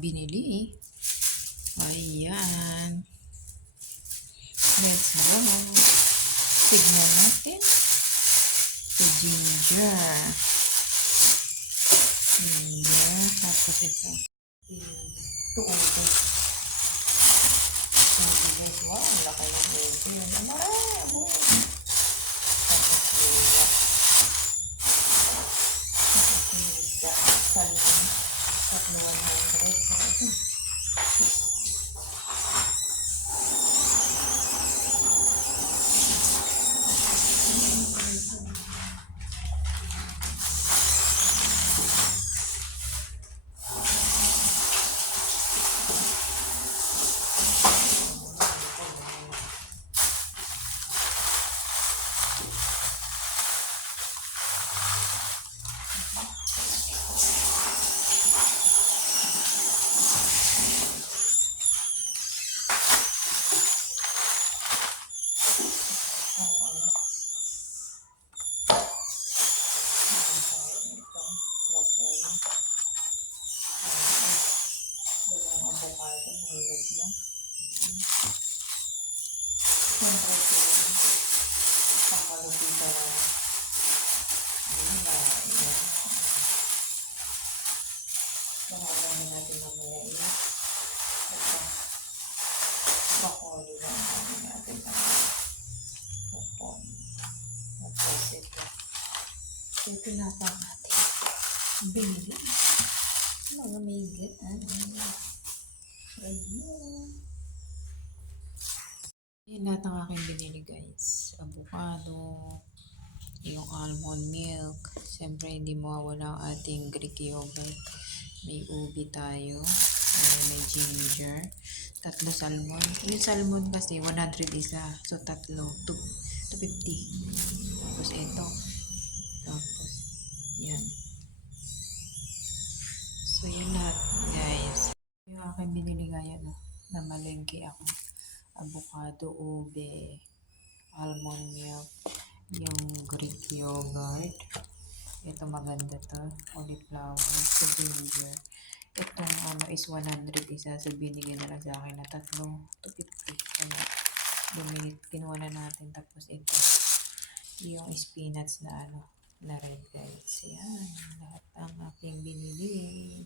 binili. Ayan. Let's go. Tignan natin. Si ginger. Ayan. Tapos ito. Ito ube. Ito guys. Wow, ang laki ng ube. Amaray, aboy. Tapos luya. Isda. Salmon. Tatlo 100. So ito. Dalawang avocado, mahilog na. Siyempre, pangkalupita na. Ayun na. Ayan. Baka natin mamaya yun. Ito. Broccoli lang natin. Broccoli. Tapos ito. Ito natang natin. Binili. Mga may gaan. Ayun. Yan lahat ng aking binili guys. Avocado, yung almond milk. Siyempre hindi mawawala ang ating Greek yogurt. May ubi tayo. May ginger. Tatlo salmon. Yung salmon kasi 100 isa. So tatlo. 250. Tapos ito. Tapos yan. So yun lahat guys. Yung aking binili ngayon na malengke ako. Avocado, ube, almond milk, yung Greek yogurt. Ito maganda to. Cauliflower, ginger. Itong is 100 isa. So binigyan na lang sa akin na tatlo. 250. Kaya kinuha na natin. Tapos ito. Yung spinach na na red guys. Yan. Lahat ang aking binili.